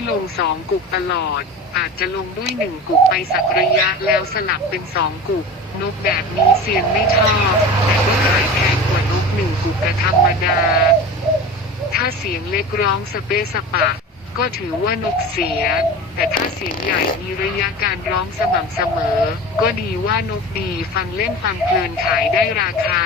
ที่ลง2 กุกตลอดอาจจะลงด้วย1 กุกไปสักระยะแล้วสลับเป็น2 กุกนกแบบนี้เซียนไม่ชอบแต่ก็ขายแพงกว่านก1 กุกธรรมดาถ้าเสียงเล็กร้องสเปะสปะก็ถือว่านกเสียแต่ถ้าเสียงใหญ่มีระยะการร้องสม่ำเสมอก็ดีว่านกดีฟังเล่นฟังเพลินขายได้ราคา